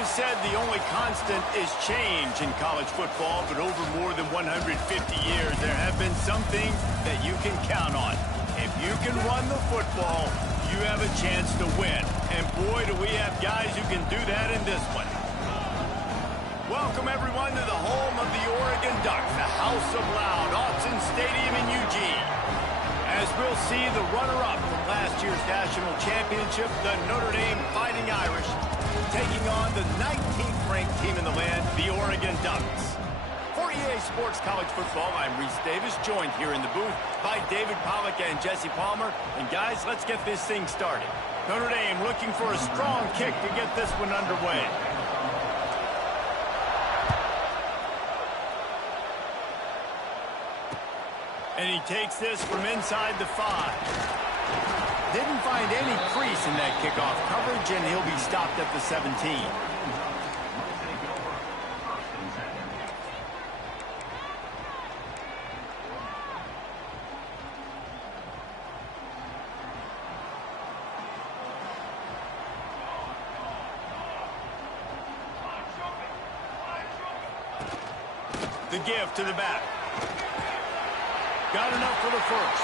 is said the only constant is change in college football, but over more than 150 years, there have been some things that you can count on. If you can run the football, you have a chance to win. And boy, do we have guys who can do that in this one. Welcome, everyone, to the home of the Oregon Ducks, the House of Loud, Autzen Stadium in Eugene. As we'll see the runner-up from last year's national championship, the Notre Dame Fighting Irish, taking on the 19th-ranked team in the land, the Oregon Ducks. For EA Sports College Football, I'm Reese Davis, joined here in the booth by David Pollack and Jesse Palmer. And guys, let's get this thing started. Notre Dame looking for a strong kick to get this one underway. And he takes this from inside the 5. Didn't find any crease in that kickoff coverage, and he'll be stopped at the 17. The give to the back. Got enough for the first.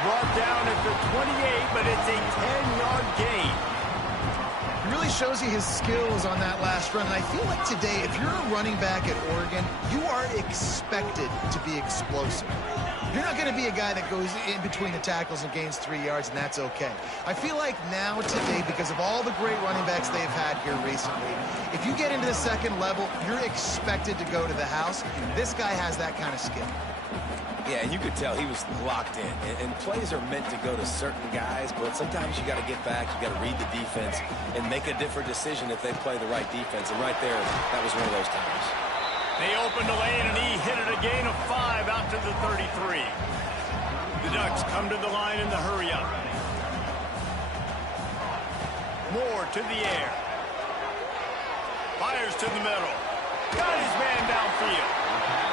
Brought down at the 28, but it's a 10-yard gain. It really shows you his skills on that last run. And I feel like today, if you're a running back at Oregon, you are expected to be explosive. You're not going to be a guy that goes in between the tackles and gains 3 yards, and that's okay. I feel like now today, because of all the great running backs they've had here recently, if you get into the second level, you're expected to go to the house. This guy has that kind of skill. Yeah, and you could tell he was locked in. And plays are meant to go to certain guys, but sometimes you got to get back, you got to read the defense, and make a different decision if they play the right defense. And right there, that was one of those times. They opened the lane, and he hit it a gain of 5 out to the 33. The Ducks come to the line in the hurry-up. Moore to the air. Fires to the middle. Got his man downfield.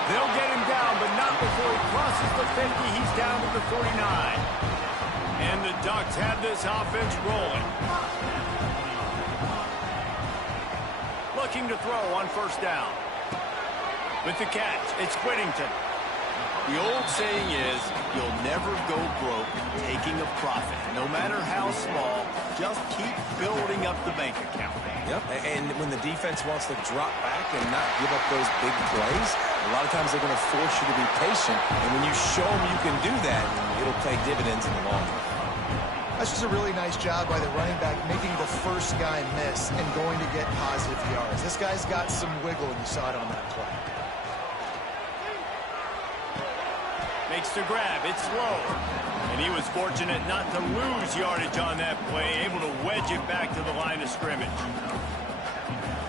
They'll get him down, but not before he crosses the 50. He's down to the 49. And the Ducks have this offense rolling. Looking to throw on first down. With the catch, it's Whittington. The old saying is, you'll never go broke taking a profit. No matter how small, just keep building up the bank account. Yep, and when the defense wants to drop back and not give up those big plays, a lot of times they're going to force you to be patient. And when you show them you can do that, it'll pay dividends in the long run. That's just a really nice job by the running back, making the first guy miss and going to get positive yards. This guy's got some wiggle, and you saw it on that play. Makes the grab. It's slow. And he was fortunate not to lose yardage on that play, able to wedge it back to the line of scrimmage.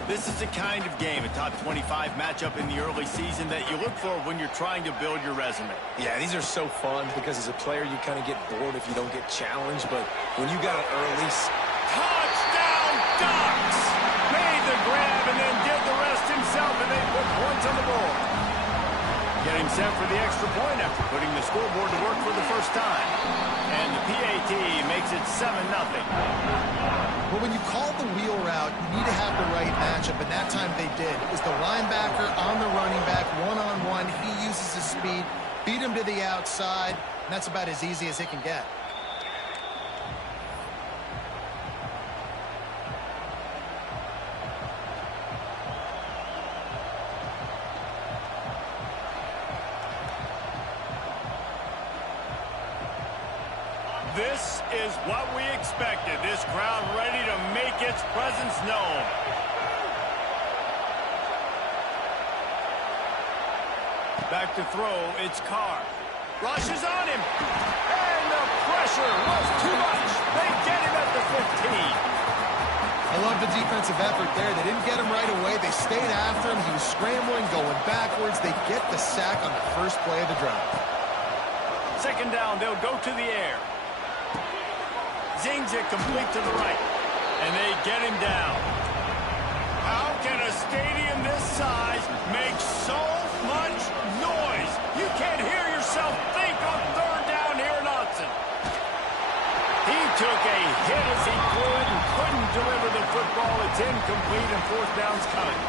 This is the kind of game, a top 25 matchup in the early season that you look for when you're trying to build your resume. Yeah, these are so fun because as a player, you kind of get bored if you don't get challenged. But when you got an early... Touchdown, Ducks! Made the grab and then did the rest himself, and they put points on the board. Getting set for the extra point after putting the scoreboard to work for the first time. And the PAT makes it 7-0. Well, when you call the wheel route, you need to have the right matchup, and that time they did. It was the linebacker on the running back, one-on-one. He uses his speed, beat him to the outside, and that's about as easy as it can get. This is what we expected. This crowd ready to make its presence known. Back to throw, it's Carr. Rushes on him. And the pressure was too much. They get him at the 15. I love the defensive effort there. They didn't get him right away. They stayed after him. He was scrambling, going backwards. They get the sack on the first play of the drive. Second down, they'll go to the air. Zings it complete to the right. And they get him down. How can a stadium this size make so much noise? You can't hear yourself think on third down here in Autzen. He took a hit as he could and couldn't deliver the football. It's incomplete and fourth down's coming.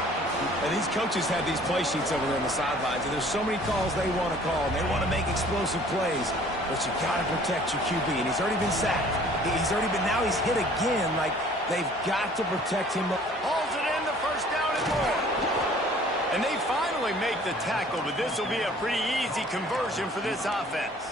And these coaches have these play sheets over there on the sidelines, and there's so many calls they want to call, and they want to make explosive plays. But you got to protect your QB, and he's already been sacked. Now he's hit again. Like, they've got to protect him. Hauls it in, the first down and more. And they finally make the tackle, but this will be a pretty easy conversion for this offense.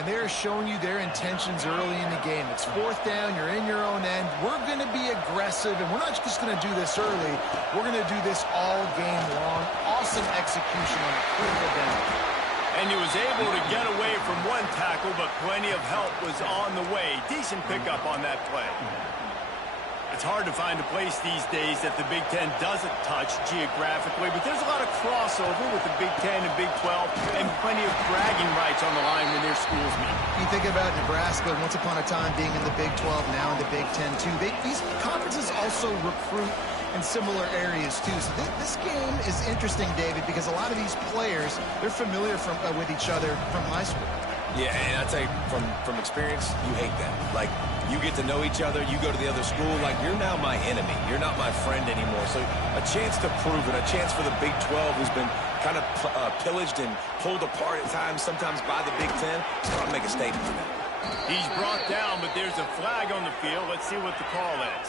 And they're showing you their intentions early in the game. It's fourth down. You're in your own end. We're going to be aggressive, and we're not just going to do this early. We're going to do this all game long. Awesome execution on a critical down. And he was able to get away from one tackle, but plenty of help was on the way. Decent pickup on that play. It's hard to find a place these days that the Big Ten doesn't touch geographically, but there's a lot of crossover with the Big Ten and Big 12 and plenty of bragging rights on the line when their schools meet. You think about Nebraska once upon a time being in the Big 12, now in the Big 10 too. These conferences also recruit in similar areas too. So this game is interesting, David, because a lot of these players, they're familiar with each other from high school. Yeah, and I tell you, from experience, you hate that. Like, you get to know each other, you go to the other school, like, you're now my enemy. You're not my friend anymore. So a chance to prove it, a chance for the Big 12, who's been kind of pillaged and pulled apart at times, sometimes by the Big 10, it's going to make a statement for them. He's brought down, but there's a flag on the field. Let's see what the call is.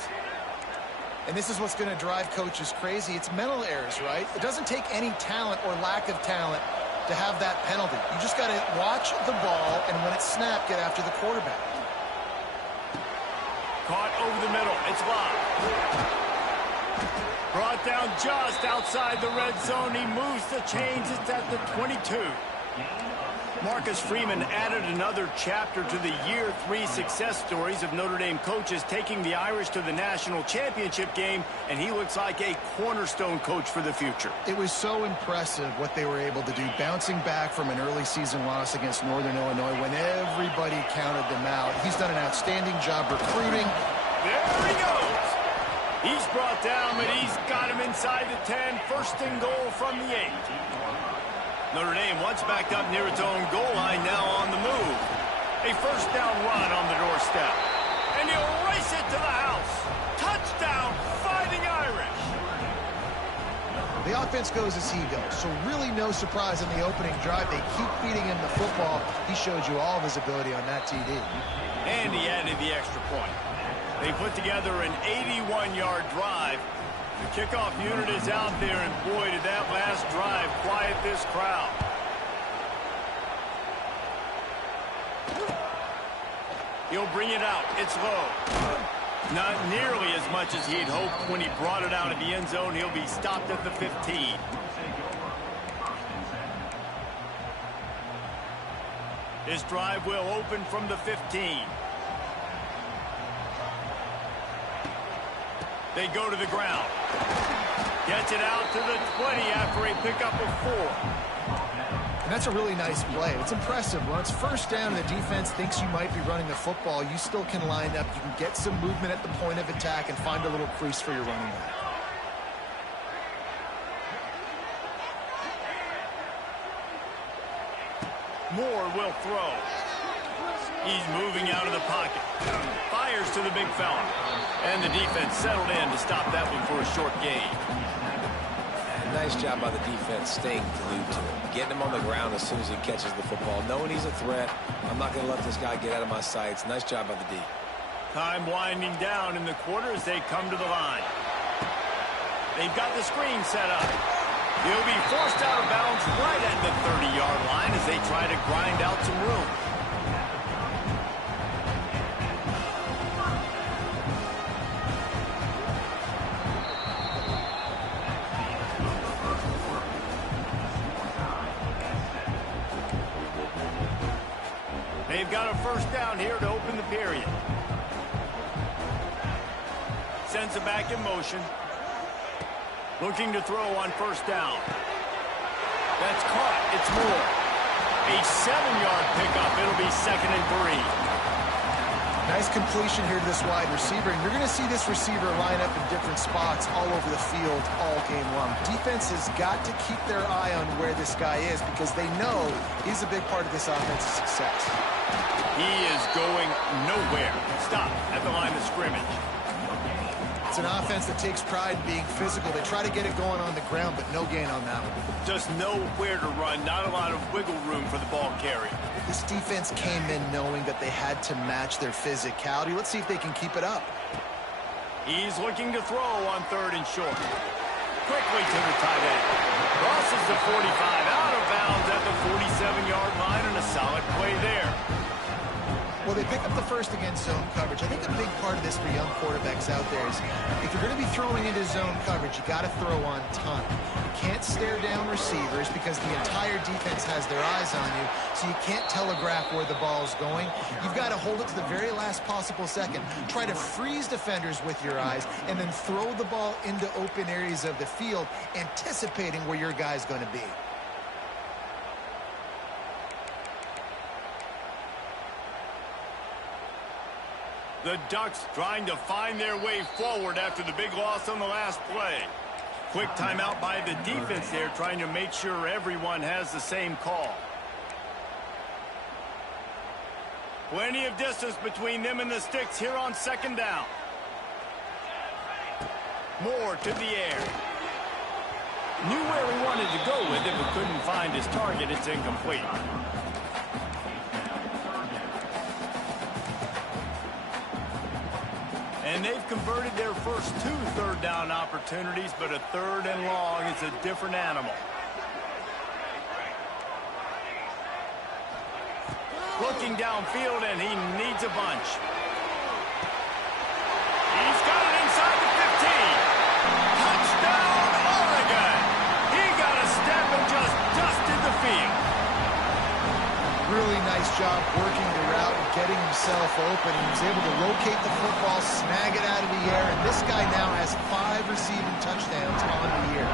And this is what's going to drive coaches crazy. It's mental errors, right? It doesn't take any talent or lack of talent to have that penalty. You just got to watch the ball, and when it's snapped, get after the quarterback. Caught over the middle. It's locked. Brought down just outside the red zone. He moves the chains. It's at the 22. Marcus Freeman added another chapter to the year 3 success stories of Notre Dame coaches taking the Irish to the national championship game, and he looks like a cornerstone coach for the future. It was so impressive what they were able to do, bouncing back from an early season loss against Northern Illinois when everybody counted them out. He's done an outstanding job recruiting. There he goes. He's brought down, but he's got him inside the 10. First and goal from the 8. Notre Dame once backed up near its own goal line, now on the move. A first down run on the doorstep. And he'll race it to the house. Touchdown, Fighting Irish. The offense goes as he goes, so really no surprise in the opening drive. They keep feeding him the football. He showed you all of his ability on that TD. And he added the extra point. They put together an 81-yard drive. The kickoff unit is out there, and boy, did that last drive quiet this crowd. He'll bring it out. It's low. Not nearly as much as he'd hoped when he brought it out of the end zone. He'll be stopped at the 15. This drive will open from the 15. They go to the ground. Gets it out to the 20 after a pickup of 4. And that's a really nice play. It's impressive. When it's first down and the defense thinks you might be running the football, you still can line up. You can get some movement at the point of attack and find a little crease for your running back. Moore will throw. He's moving out of the pocket. Fires to the big fella. And the defense settled in to stop that one for a short gain. Nice job by the defense staying glued to him. Getting him on the ground as soon as he catches the football. Knowing he's a threat. I'm not going to let this guy get out of my sights. Nice job by the D. Time winding down in the quarter as they come to the line. They've got the screen set up. He'll be forced out of bounds right at the 30-yard line as they try to grind out some room. They've got a first down here to open the period. Sends it back in motion. Looking to throw on first down. That's caught. It's Moore. A 7-yard pickup. It'll be 2nd and 3. Nice completion here to this wide receiver. And you're going to see this receiver line up in different spots all over the field all game long. Defense has got to keep their eye on where this guy is because they know he's a big part of this offense's success. He is going nowhere. Stop at the line of scrimmage. It's an offense that takes pride in being physical. They try to get it going on the ground, but no gain on that one. Just nowhere to run, not a lot of wiggle room for the ball carrier. This defense came in knowing that they had to match their physicality. Let's see if they can keep it up. He's looking to throw on 3rd and short. Quickly to the tight end. Crosses the 45, out of bounds at the 47-yard line, and a solid play there. Well, they pick up the first against zone coverage. I think a big part of this for young quarterbacks out there is if you're going to be throwing into zone coverage, you got to throw on time. You can't stare down receivers because the entire defense has their eyes on you, so you can't telegraph where the ball's going. You've got to hold it to the very last possible second. Try to freeze defenders with your eyes and then throw the ball into open areas of the field, anticipating where your guy's going to be. The Ducks trying to find their way forward after the big loss on the last play. Quick timeout by the defense there, trying to make sure everyone has the same call. Plenty of distance between them and the sticks here on 2nd down. Moore to the air. Knew where he wanted to go with it, but couldn't find his target. It's incomplete. And they've converted their first 2 3rd down opportunities, but a 3rd and long is a different animal. Looking downfield, and he needs a bunch. He's got it inside the 15. Touchdown, Oregon! He got a step and just dusted the field. Really nice job working the route and getting himself open. He was able to locate the football, snag it out of the air, and this guy now has 5 receiving touchdowns on the year.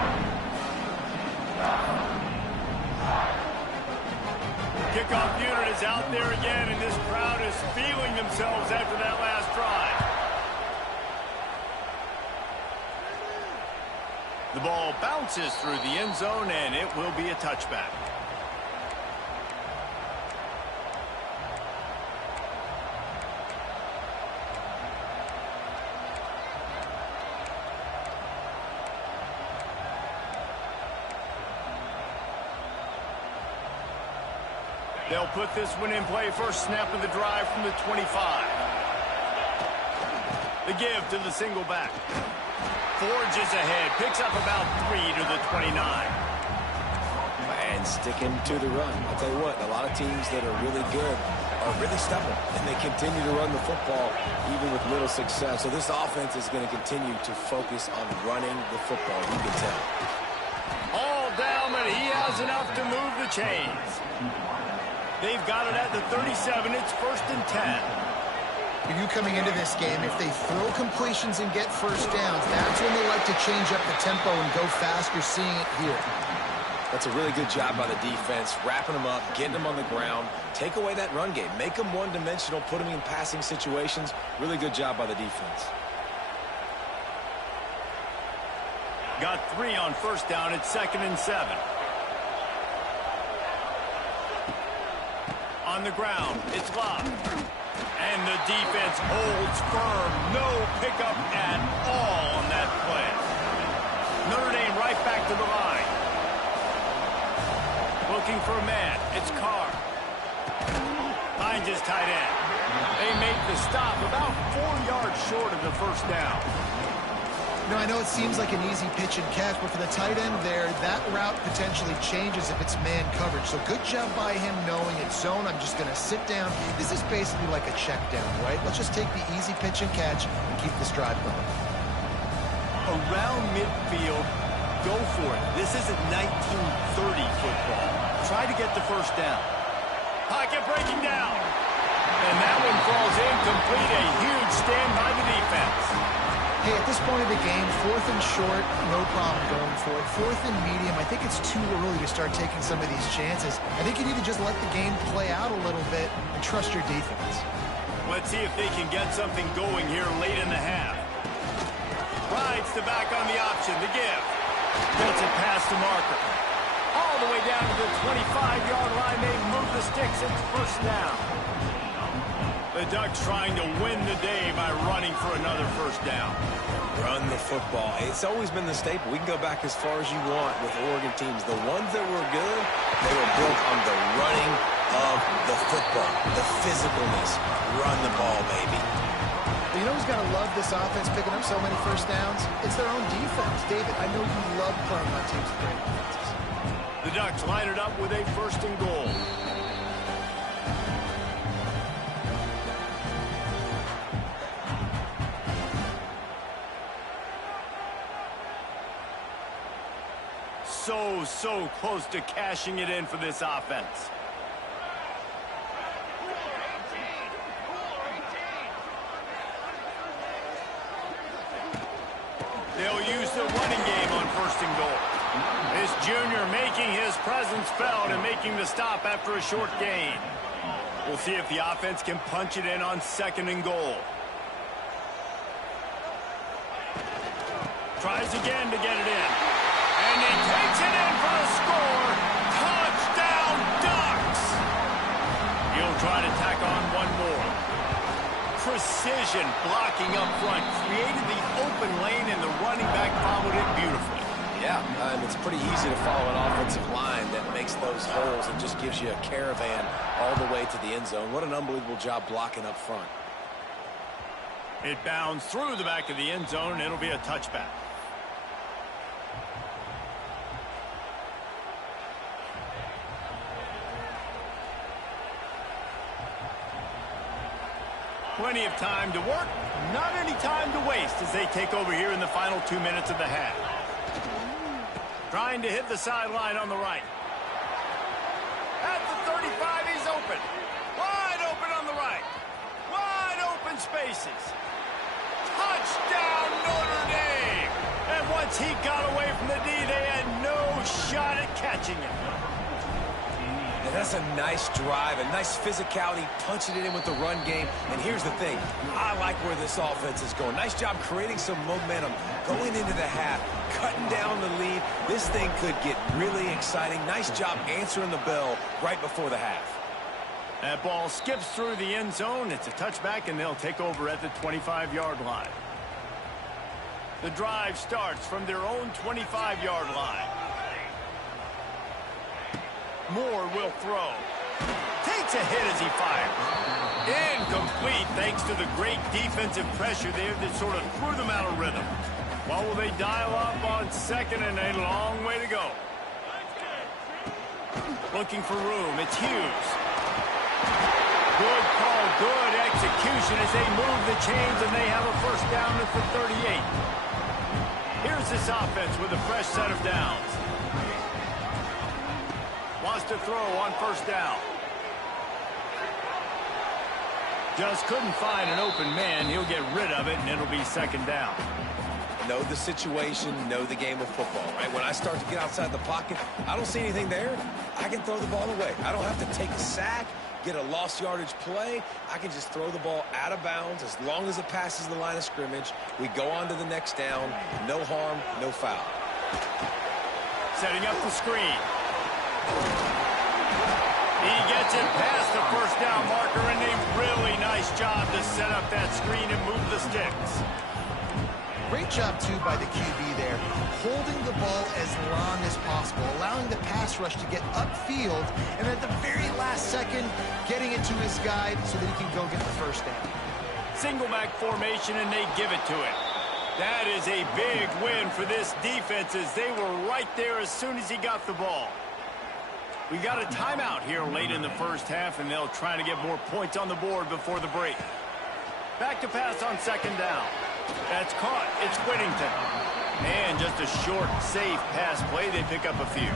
Kickoff unit is out there again, and this crowd is feeling themselves after that last drive. The ball bounces through the end zone, and it will be a touchback. They'll put this one in play. First snap of the drive from the 25. The give to the single back. Forges ahead. Picks up about 3 to the 29. And sticking to the run. I'll tell you what, a lot of teams that are really good are really stubborn, and they continue to run the football even with little success. So this offense is going to continue to focus on running the football. You can tell. All down, but he has enough to move the chains. They've got it at the 37. It's 1st and 10. For you coming into this game, if they throw completions and get first downs, that's when they like to change up the tempo and go fast. You're seeing it here. That's a really good job by the defense, wrapping them up, getting them on the ground. Take away that run game. Make them one-dimensional, put them in passing situations. Really good job by the defense. Got 3 on 1st down. It's 2nd and 7. On the ground, it's locked. And the defense holds firm. No pickup at all on that play. Notre Dame right back to the line. Looking for a man. It's Carr. Finds his tight end. They make the stop about 4 yards short of the 1st down. You know, I know it seems like an easy pitch and catch, but for the tight end there, that route potentially changes if it's man coverage. So good job by him knowing it's zone. I'm just going to sit down. This is basically like a check down, right? Let's just take the easy pitch and catch and keep this drive going. Around midfield, go for it. This isn't 1930 football. Try to get the 1st down. Pocket breaking down. And that one falls incomplete. A huge stand by the defense. Hey, at this point of the game, 4th and short, no problem going for it. 4th and medium, I think it's too early to start taking some of these chances. I think you need to just let the game play out a little bit and trust your defense. Let's see if they can get something going here late in the half. Rides the back on the option, the give. Gets it past the marker. All the way down to the 25-yard line. They move the sticks. It's 1st down. The Ducks trying to win the day by running for another first down. Run the football. It's always been the staple. We can go back as far as you want with Oregon teams. The ones that were good, they were built on the running of the football, the physicalness. Run the ball, baby. You know who's got to love this offense picking up so many first downs? It's their own defense. David, I know you love playing on teams with great defenses. The Ducks line it up with a first and goal. So close to cashing it in for this offense. They'll use the running game on first and goal. This junior making his presence felt and making the stop after a short gain. We'll see if the offense can punch it in on second and goal. Tries again to get it in. And he takes it in for a score. Touchdown, Ducks! He'll try to tack on one more. Precision blocking up front. Created the open lane, and the running back followed it beautifully. Yeah, and it's pretty easy to follow an offensive line that makes those holes and just gives you a caravan all the way to the end zone. What an unbelievable job blocking up front. It bounds through the back of the end zone, and it'll be a touchback. Plenty of time to work, not any time to waste as they take over here in the final 2 minutes of the half. Trying to hit the sideline on the right. At the 35, he's open. Wide open on the right. Wide open spaces. Touchdown, Notre Dame! And once he got away from the D, they had no shot at catching him. And that's a nice drive, a nice physicality, punching it in with the run game. And here's the thing, I like where this offense is going. Nice job creating some momentum, going into the half, cutting down the lead. This thing could get really exciting. Nice job answering the bell right before the half. That ball skips through the end zone. It's a touchback, and they'll take over at the 25-yard line. The drive starts from their own 25-yard line. Moore will throw. Takes a hit as he fires. Incomplete thanks to the great defensive pressure there that sort of threw them out of rhythm. Well, will they dial up on second, and a long way to go. Looking for room. It's Hughes. Good call, good execution as they move the chains, and they have a first down at the 38. Here's this offense with a fresh set of downs. Wants to throw on first down. Just couldn't find an open man. He'll get rid of it, and it'll be second down. Know the situation, know the game of football, right? When I start to get outside the pocket, I don't see anything there. I can throw the ball away. I don't have to take a sack, get a lost yardage play. I can just throw the ball out of bounds as long as it passes the line of scrimmage. We go on to the next down. No harm, no foul. Setting up the screen. He gets it past the first down marker, and a really nice job to set up that screen and move the sticks. Great job, too, by the QB there, holding the ball as long as possible, allowing the pass rush to get upfield, and at the very last second, getting it to his guide so that he can go get the first down. Single back formation, and they give it to him. That is a big win for this defense as they were right there as soon as he got the ball. We got a timeout here late in the first half, and they'll try to get more points on the board before the break. Back to pass on second down. That's caught. It's Whittington. And just a short, safe pass play. They pick up a few.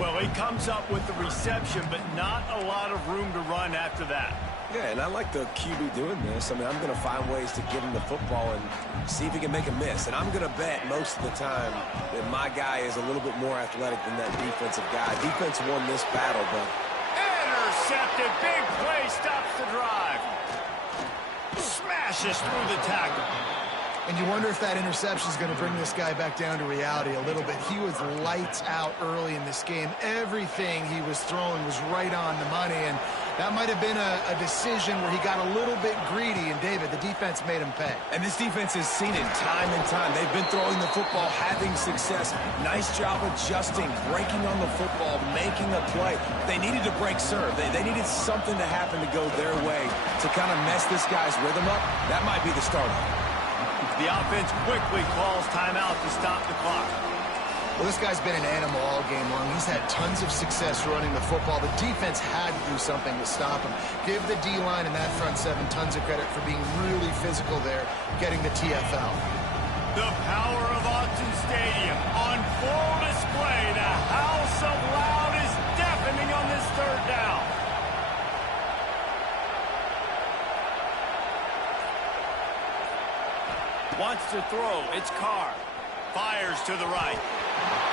Well, he comes up with the reception, but not a lot of room to run after that. Yeah, and I like the QB doing this. I mean, I'm going to find ways to give him the football and see if he can make a miss. And I'm going to bet most of the time that my guy is a little bit more athletic than that defensive guy. Defense won this battle, but... Intercepted. Big play. Stops the drive. Smashes through the tackle. And you wonder if that interception is going to bring this guy back down to reality a little bit. He was lights out early in this game. Everything he was throwing was right on the money, and that might have been a decision where he got a little bit greedy, and David, the defense made him pay. And this defense has seen it time and time. They've been throwing the football, having success. Nice job adjusting, breaking on the football, making a play. They needed to break serve. They needed something to happen to go their way to kind of mess this guy's rhythm up. That might be the start of it. The offense quickly calls timeout to stop the clock. Well, this guy's been an animal all game long. He's had tons of success running the football. The defense had to do something to stop him. Give the D-line and that front seven tons of credit for being really physical there, getting the TFL. The power of Autzen Stadium on full display. The house of loud is deafening on this third down. Wants to throw. It's Carr. Fires to the right.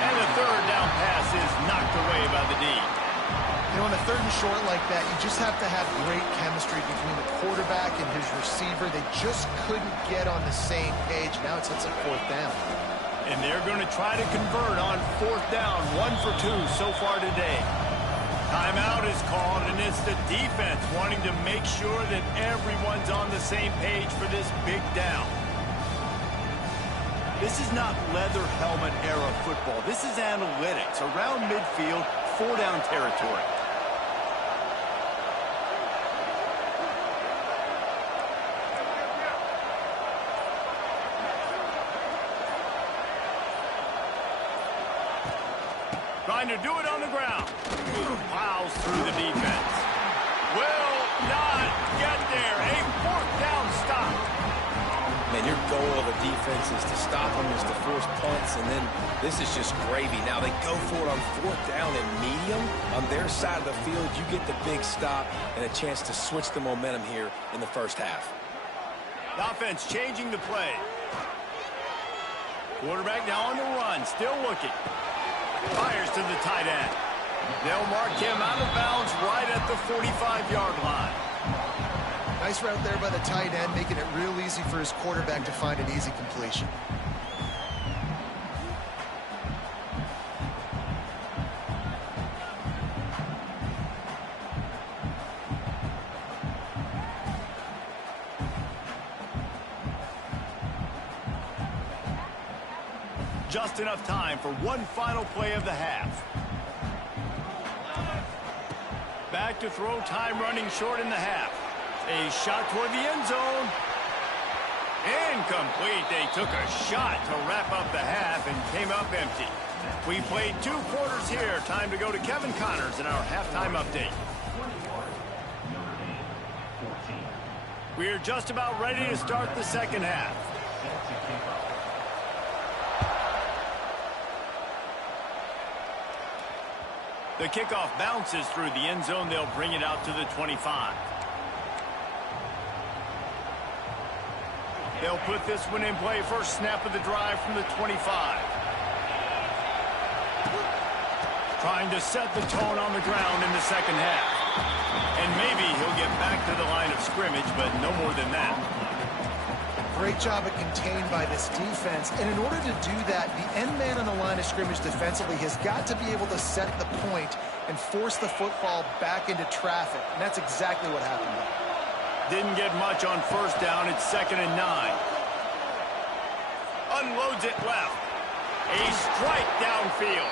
And the third down pass is knocked away by the D. You know, on a third and short like that, you just have to have great chemistry between the quarterback and his receiver. They just couldn't get on the same page. Now it sets up fourth down. And they're going to try to convert on fourth down. 1 for 2 so far today. Timeout is called, and it's the defense wanting to make sure that everyone's on the same page for this big down. This is not leather helmet era football. This is analytics. Around midfield, 4-down territory. Trying to do it on the ground. Plows through the defense. Will not get there. A fourth down stop. Man, your goal of a defense is to stop them, is to force punts, and then this is just gravy. Now they go for it on fourth down and medium. On their side of the field, you get the big stop and a chance to switch the momentum here in the first half. The offense changing the play. Quarterback now on the run, still looking. Fires to the tight end. They'll mark him out of bounds right at the 45-yard line. Nice route there by the tight end, making it real easy for his quarterback to find an easy completion. Just enough time for one final play of the half. Back to throw, time running short in the half. A shot toward the end zone. Incomplete. They took a shot to wrap up the half and came up empty. We played 2 quarters here. Time to go to Kevin Connors in our halftime update. We're just about ready to start the second half. The kickoff bounces through the end zone. They'll bring it out to the 25. They'll put this one in play. First snap of the drive from the 25. Trying to set the tone on the ground in the second half. And maybe he'll get back to the line of scrimmage, but no more than that. Great job at contained by this defense. And in order to do that, the end man on the line of scrimmage defensively has got to be able to set the point and force the football back into traffic. And that's exactly what happened there. Didn't get much on first down. It's 2nd and 9. Unloads it left. A strike downfield.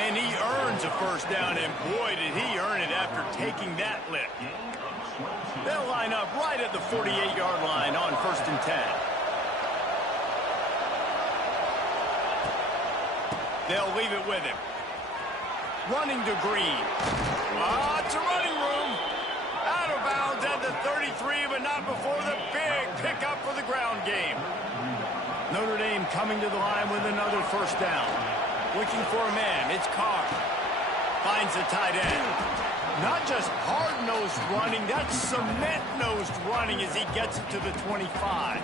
And he earns a first down, and boy, did he earn it after taking that lick. They'll line up right at the 48-yard line on 1st and 10. They'll leave it with him. Running to Green. Lots of running room. Out of bounds at the 33, but not before the big pickup for the ground game. Notre Dame coming to the line with another first down. Looking for a man. It's Carr. Finds the tight end. Not just hard-nosed running, that's cement-nosed running as he gets it to the 25.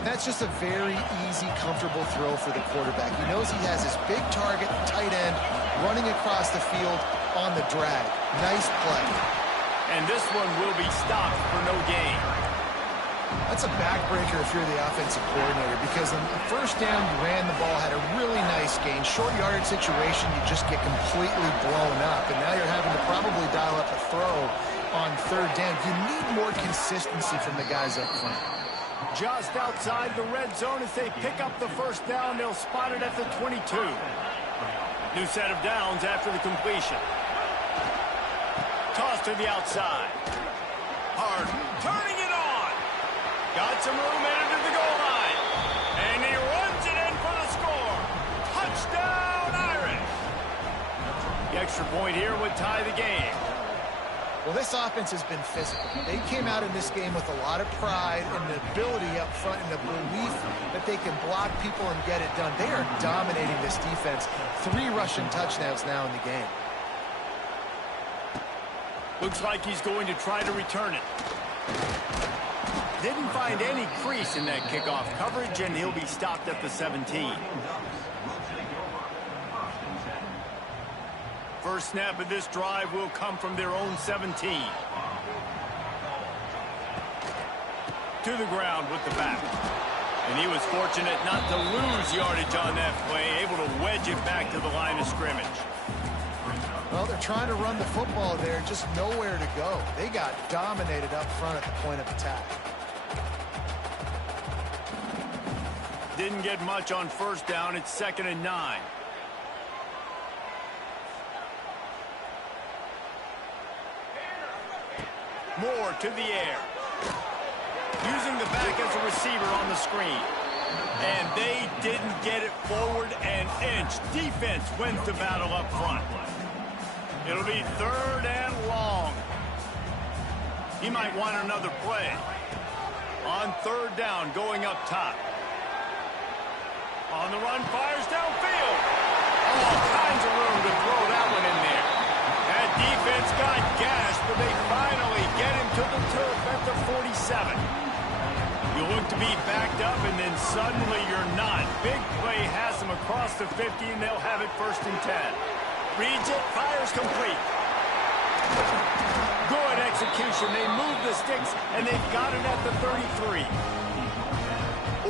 That's just a very easy, comfortable throw for the quarterback. He knows he has his big target, tight end, running across the field on the drag. Nice play. And this one will be stopped for no gain. That's a backbreaker if you're the offensive coordinator, because on the first down you ran the ball, had a really nice gain. Short yardage situation, you just get completely blown up, and now you're having to probably dial up a throw on third down. You need more consistency from the guys up front. Just outside the red zone as they pick up the first down. They'll spot it at the 22. New set of downs after the completion. Toss to the outside. Harden turning it on. Got some room headed to the goal line. And he runs it in for the score. Touchdown, Irish. The extra point here would tie the game. Well, this offense has been physical. They came out in this game with a lot of pride and the ability up front and the belief that they can block people and get it done. They are dominating this defense. 3 rushing touchdowns now in the game. Looks like he's going to try to return it. Didn't find any crease in that kickoff coverage, and he'll be stopped at the 17. First snap of this drive will come from their own 17. To the ground with the back. And he was fortunate not to lose yardage on that play, able to wedge it back to the line of scrimmage. Well, they're trying to run the football there, just nowhere to go. They got dominated up front at the point of attack. Didn't get much on first down. It's 2nd and 9. Moore to the air. Using the back as a receiver on the screen. And they didn't get it forward an inch. Defense wins the battle up front. It'll be 3rd and long. He might want another play. On 3rd down, going up top. On the run, fires downfield. All kinds of room to throw that one in there. That defense got gashed, but they finally get him to the turf at the 47. You look to be backed up, and then suddenly you're not. Big play has them across the 50, and they'll have it 1st and 10. Reads it, fires complete. Good execution. They move the sticks, and they've got it at the 33.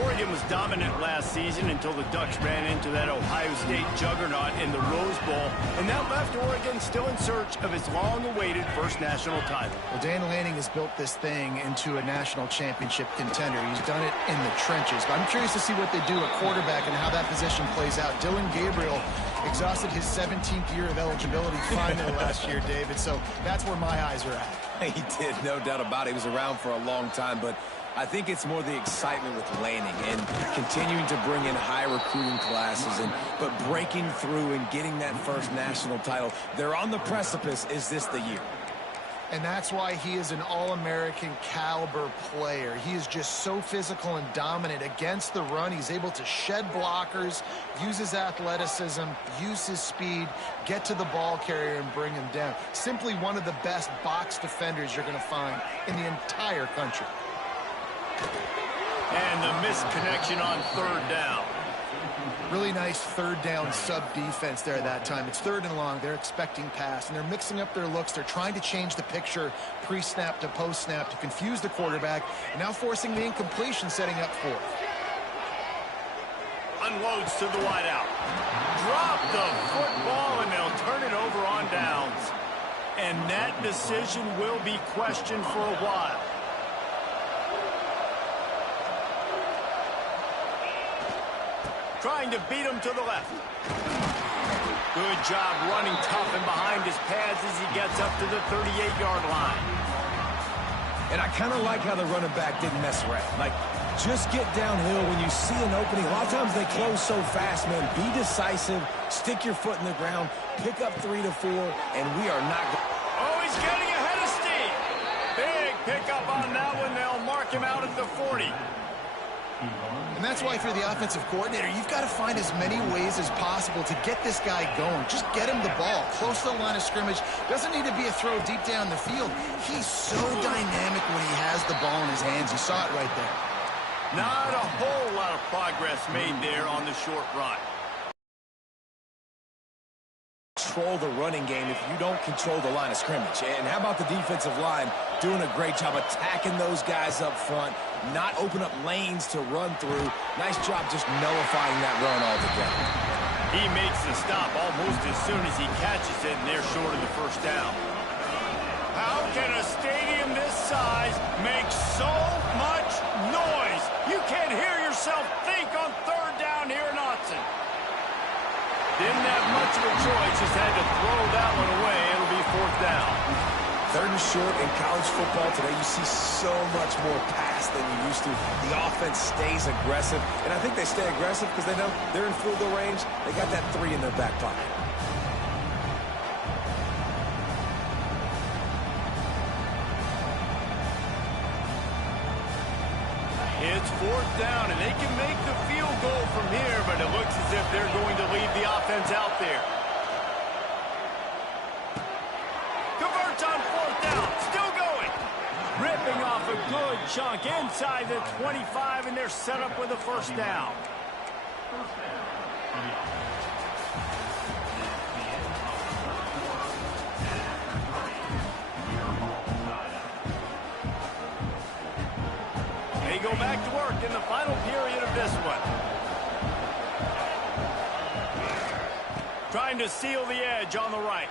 Oregon was dominant last season until the Ducks ran into that Ohio State juggernaut in the Rose Bowl, and that left Oregon still in search of its long-awaited first national title. Well, Dan Lanning has built this thing into a national championship contender. He's done it in the trenches, but I'm curious to see what they do at quarterback and how that position plays out. Dylan Gabriel exhausted his 17th year of eligibility finally last year, David, so that's where my eyes are at. He did, no doubt about it. He was around for a long time, but I think it's more the excitement with Lanning and continuing to bring in high recruiting classes, but breaking through and getting that first national title. They're on the precipice. Is this the year? And that's why he is an All-American caliber player. He is just so physical and dominant against the run. He's able to shed blockers, use his athleticism, use his speed, get to the ball carrier and bring him down. Simply one of the best box defenders you're going to find in the entire country. And the missed connection on 3rd down. Really nice 3rd down sub-defense there that time. It's 3rd and long. They're expecting pass, and they're mixing up their looks. They're trying to change the picture pre-snap to post-snap to confuse the quarterback, and now forcing the incompletion, setting up 4th. Unloads to the wideout. Drop the football, and they'll turn it over on downs. And that decision will be questioned for a while. Trying to beat him to the left. Good job running tough and behind his pads as he gets up to the 38-yard line. And I kind of like how the running back didn't mess around. Like, just get downhill when you see an opening. A lot of times they close so fast, man. Be decisive, stick your foot in the ground, pick up 3 to 4, and we are not going. Oh, he's getting ahead of steam. Big pickup on that one. They'll mark him out at the 40. And that's why if you're the offensive coordinator, you've got to find as many ways as possible to get this guy going. Just get him the ball close to the line of scrimmage. Doesn't need to be a throw deep down the field. He's so dynamic when he has the ball in his hands. You saw it right there. Not a whole lot of progress made there on the short run. control the running game if you don't control the line of scrimmage. And how about the defensive line doing a great job attacking those guys up front, not open up lanes to run through. Nice job just nullifying that run altogether. He makes the stop almost as soon as he catches it, and they're short of the first down. How can a stadium this size make so much noise? You can't hear yourself think on third down here in Ncaa. Didn't have much of a choice, just had to throw that one away. It'll be fourth down. Third and short in college football today, you see so much more pass than you used to. The offense stays aggressive, and I think they stay aggressive because they know they're in field goal range. They got that 3 in their back pocket. It's fourth down, and they can make the field goal from here, but it looks as if they're going to leave the offense out there. Converts on fourth down, still going. Ripping off a good chunk inside the 25, and they're set up with a first down. They go back to work in the final period of this one. Trying to seal the edge on the right.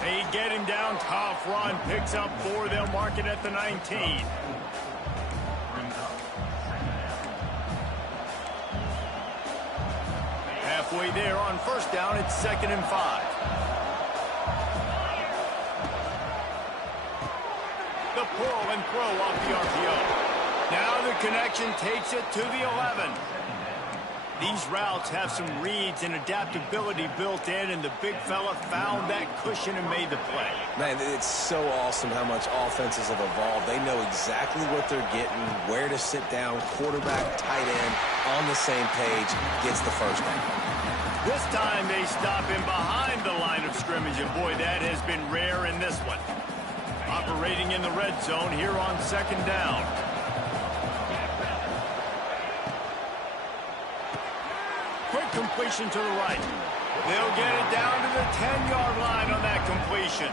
They get him down. Tough run. Picks up 4. They'll mark it at the 19. Halfway there on first down. It's 2nd and 5. The pull and throw off the RPO. Now the connection takes it to the 11. These routes have some reads and adaptability built in, and the big fella found that cushion and made the play. Man, it's so awesome how much offenses have evolved. They know exactly what they're getting, where to sit down, quarterback, tight end, on the same page, gets the first down. This time they stop him behind the line of scrimmage, and boy, that has been rare in this one. Operating in the red zone here on 2nd down. Quick completion to the right. They'll get it down to the 10-yard line on that completion.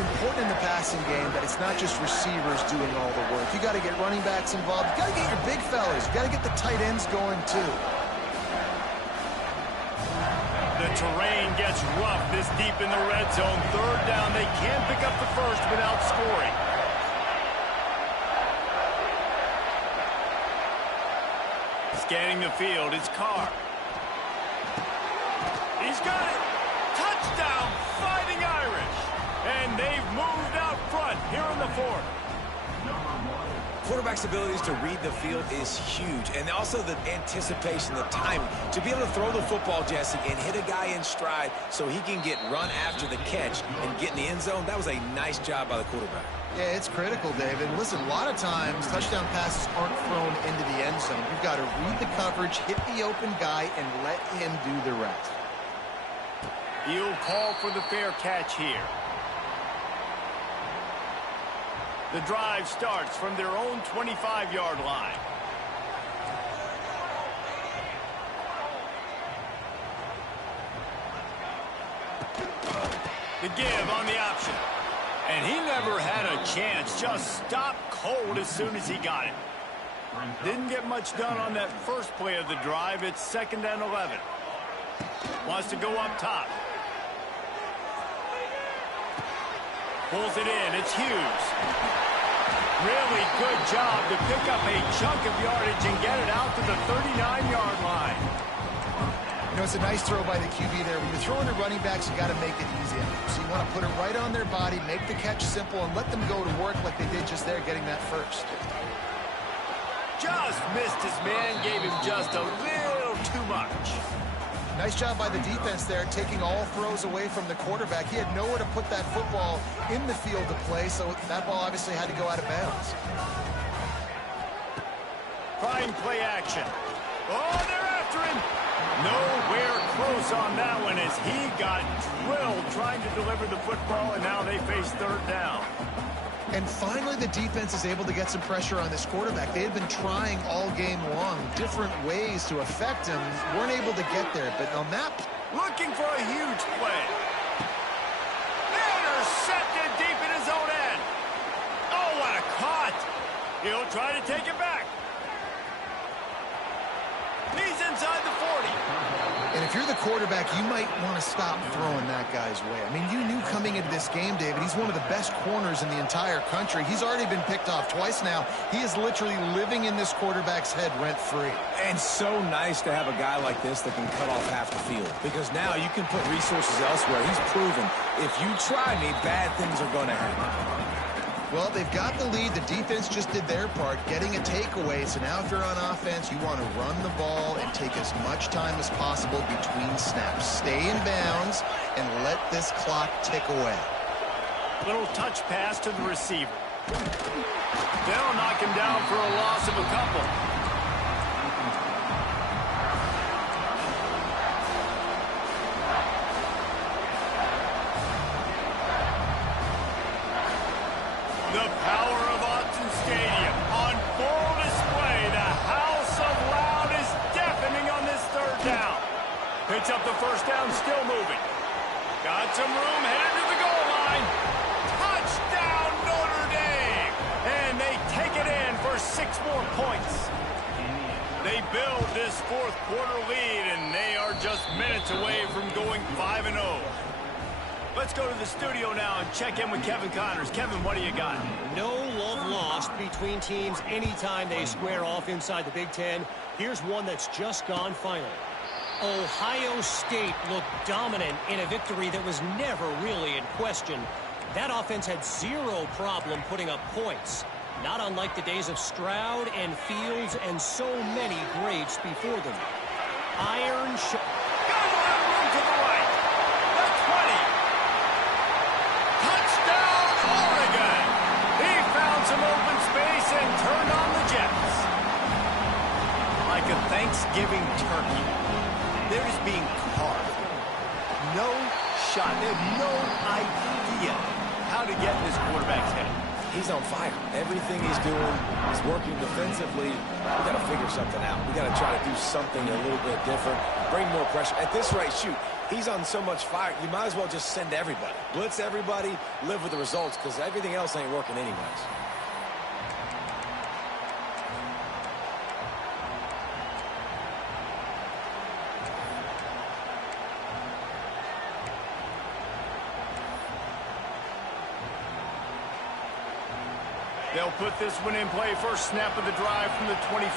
Important in the passing game that it's not just receivers doing all the work. You got to get running backs involved. You got to get your big fellas. You got to get the tight ends going too. The terrain gets rough this deep in the red zone. 3rd down. They can't pick up the first without scoring. Scanning the field, it's Carr. He's got it. Touchdown, Fighting Irish. And they've moved out front here in the 4th. Quarterback's abilities to read the field is huge, and also the anticipation, the timing. To be able to throw the football, Jesse, and hit a guy in stride so he can get run after the catch and get in the end zone, that was a nice job by the quarterback. Yeah, it's critical, David. Listen, a lot of times touchdown passes aren't thrown into the end zone. You've got to read the coverage, hit the open guy, and let him do the rest. He'll call for the fair catch here. The drive starts from their own 25-yard line. The give on the option. And he never had a chance. Just stopped cold as soon as he got it. Didn't get much done on that first play of the drive. It's 2nd and 11. Wants to go up top. Pulls it in. It's Hughes. Really good job to pick up a chunk of yardage and get it out to the 39-yard line. You know, it's a nice throw by the QB there. When you're throwing to running backs, you got to make it easy. So you want to put it right on their body, make the catch simple, and let them go to work like they did just there, getting that first. Just missed his man, gave him just a little too much. Nice job by the defense there, taking all throws away from the quarterback. He had nowhere to put that football in the field to play, so that ball obviously had to go out of bounds. Trying play action. Oh, they're after him. Nowhere close on that one as he got drilled trying to deliver the football, and now they face 3rd down. And finally, the defense is able to get some pressure on this quarterback. They had been trying all game long, different ways to affect him. Weren't able to get there, but on that... Looking for a huge play. Intercepted deep in his own end. Oh, what a caught. He'll try to take it back. He's inside the 40. And if you're the quarterback, you might want to stop throwing that guy's way. I mean, you knew coming into this game, David, he's one of the best corners in the entire country. He's already been picked off twice now. He is literally living in this quarterback's head rent-free. And so nice to have a guy like this that can cut off half the field. Because now you can put resources elsewhere. He's proven if you try me, bad things are going to happen. Well, they've got the lead. The defense just did their part, getting a takeaway. So now if you're on offense, you want to run the ball and take as much time as possible between snaps. Stay in bounds and let this clock tick away. Little touch pass to the receiver. They'll knock him down for a loss of a couple. The power of Autzen Stadium on full display. The house of loud is deafening on this third down. Picks up the first down, still moving. Got some room, headed to the goal line. Touchdown, Notre Dame. And they take it in for 6 more points. They build this fourth quarter lead, and they are just minutes away from going 5-0. Let's go to the studio now and check in with Kevin Connors. Kevin, what do you got? No love lost between teams anytime they square off inside the Big Ten. Here's one that's just gone final. Ohio State looked dominant in a victory that was never really in question. That offense had zero problem putting up points. Not unlike the days of Stroud and Fields and so many greats before them. Iron shot. Got a lot of room to the right. The 20. Touchdown, Oregon. He found some open space and turned on the Jets. Like a Thanksgiving turkey, they're just being carved. No shot. They have no idea how to get in this quarterback's head. He's on fire. Everything he's doing is working defensively. We got to figure something out. We got to try to do something a little bit different. Bring more pressure. At this rate, shoot, he's on so much fire, you might as well just send everybody. Blitz everybody, live with the results, because everything else ain't working anyways. They'll put this one in play. First snap of the drive from the 25.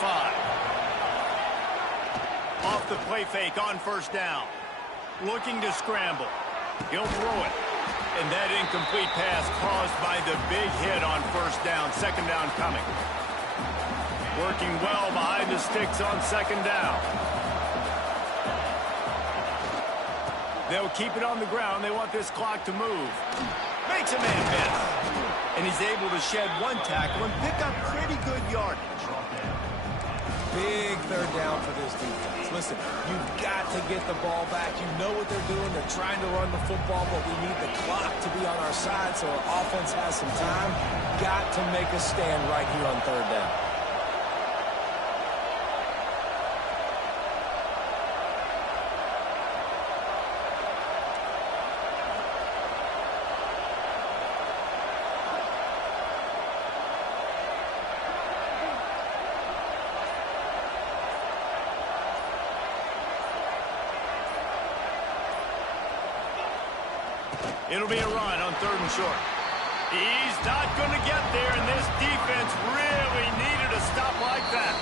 Off the play fake on first down. Looking to scramble. He'll throw it. And that incomplete pass caused by the big hit on first down. Second down coming. Working well behind the sticks on second down. They'll keep it on the ground. They want this clock to move. Makes a man miss. And he's able to shed one tackle and pick up pretty good yardage. Big third down for this defense. Listen, you've got to get the ball back. You know what they're doing. They're trying to run the football, but we need the clock to be on our side so our offense has some time. Got to make a stand right here on third down. It'll be a run on third and short. He's not going to get there, and this defense really needed a stop like that.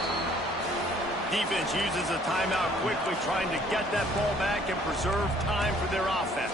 Defense uses a timeout quickly, trying to get that ball back and preserve time for their offense.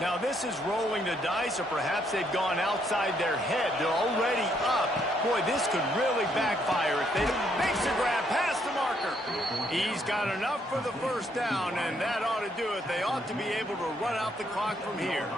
Now, this is rolling the dice, or perhaps they've gone outside their head. They're already up. Boy, this could really backfire if they makes a grab past the marker. He's got enough for the first down, and that ought to do it. They ought to be able to run out the clock from here.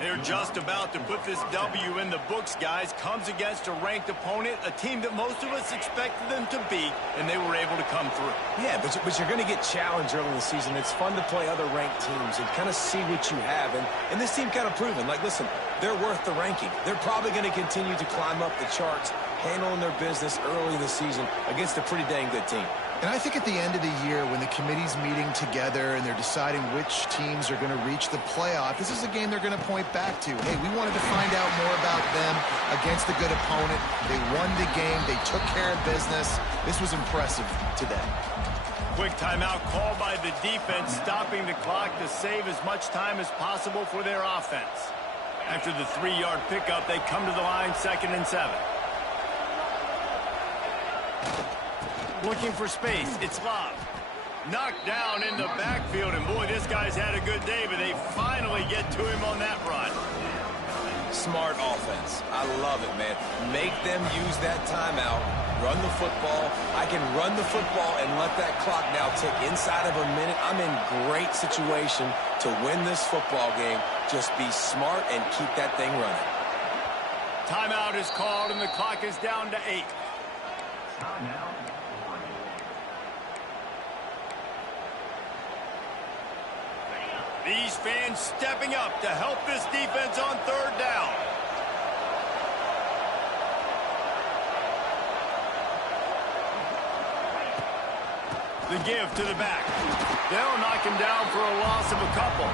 They're just about to put this W in the books, guys. Comes against a ranked opponent, a team that most of us expected them to beat, and they were able to come through. Yeah, but you're going to get challenged early in the season. It's fun to play other ranked teams and kind of see what you have. And this team kind of proven, like, listen, they're worth the ranking. They're probably going to continue to climb up the charts, handling their business early in the season against a pretty dang good team. And I think at the end of the year, when the committee's meeting together and they're deciding which teams are going to reach the playoff, this is a game they're going to point back to. Hey, we wanted to find out more about them against a good opponent. They won the game. They took care of business. This was impressive today. Quick timeout called by the defense, stopping the clock to save as much time as possible for their offense. After the 3-yard pickup, they come to the line, 2nd and 7. Looking for space. It's Love. Knocked down in the backfield, and boy, this guy's had a good day, but they finally get to him on that run. Smart offense. I love it, man. Make them use that timeout, run the football. I can run the football and let that clock now tick inside of a minute. I'm in great situation to win this football game. Just be smart and keep that thing running. Timeout is called, and the clock is down to 8. These fans stepping up to help this defense on 3rd down. The give to the back. They'll knock him down for a loss of a couple.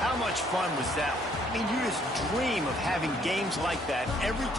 How much fun was that? I mean, you just dream of having games like that every time.